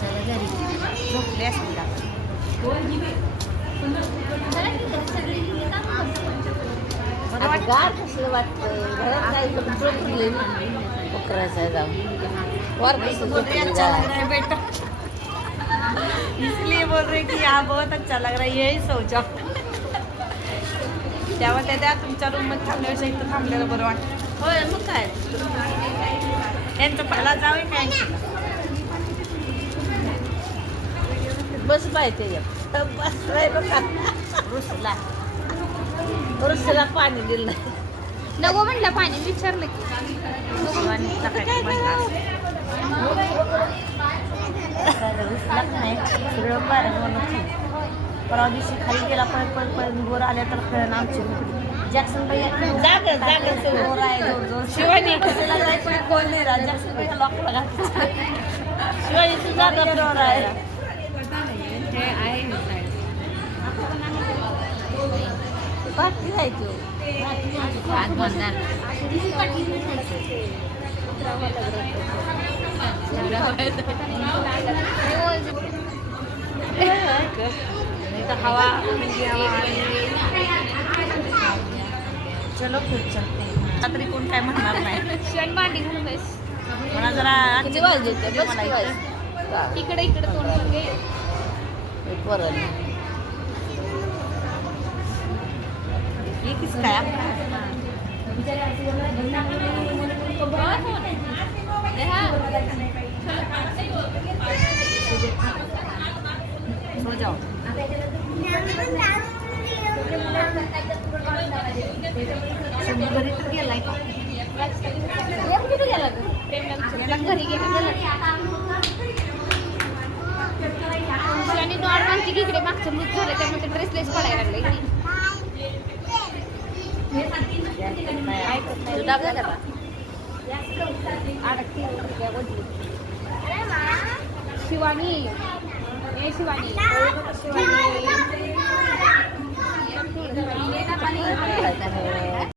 चला घरी झोपले असतील आता. आता गार कसलं वाटतंय घरात काही झोपले करायचं जाऊन वर कसं अच्छा लग रहा है बेटा, इसलिए बोल रहे कि यहाँ बहुत अच्छा लग रहा है, यही सोचा. तेव्हा त्या तुमच्या रूम मध्ये थांबल्यापेक्षा इथं थांबलेलं बरं वाटतं. होय मग काय यांचं पहिला जावे काय बस पाहिजे बसलाय बघा रुसला. रुसला पाणी दिलं नाही नको म्हणलं पाणी विचारलं की आणि सकाळी म्हणतात. रुसला का नाही सगळं बरं म्हणून परवा दिवशी खाली गेला पळत पळत पळत वर आल्या तर कळण आमची जॅक्सन बाई जागा जोर आहे जोर जोर शिवानी त्याला जाय पण कोण नाही राहत. जॅक्सन बाई लॉकला घातलं शिवाजी तू जागा बरोबर आहे हे आहे बाकी आहे तू आज बंधन हवा चलो फिर चलते हैं. तरी कोण काय म्हणणार नाही. क्षण मांडी घालून बस. मला जरा किती वाजले होते बस किती वाजले इकडे इकडे तोंड करून घे. परत हे किस काय सो जाओ. घरी तर गेलाय का कुठे गेला तू? घरी गेला आणि नॉर्मलची इकडे मागचं मृत झालं त्यामुळे ड्रेसलेस पडायला लागले तू दाबला का शिवानी ए शिवानी शिवानी